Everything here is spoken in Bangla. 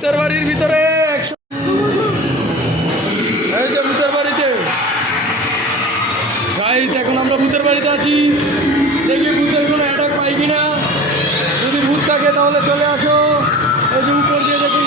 ভূতের বাড়ির ভিতরে এই যে ভূতের বাড়িতে গাইস, এখন আমরা ভূতের বাড়িতে আছি। দেখি ভূতের কোনো অ্যাটাক পাই কিনা। যদি ভূত থাকে তাহলে চলে আসো। এই যে উপর দিয়ে দেখুন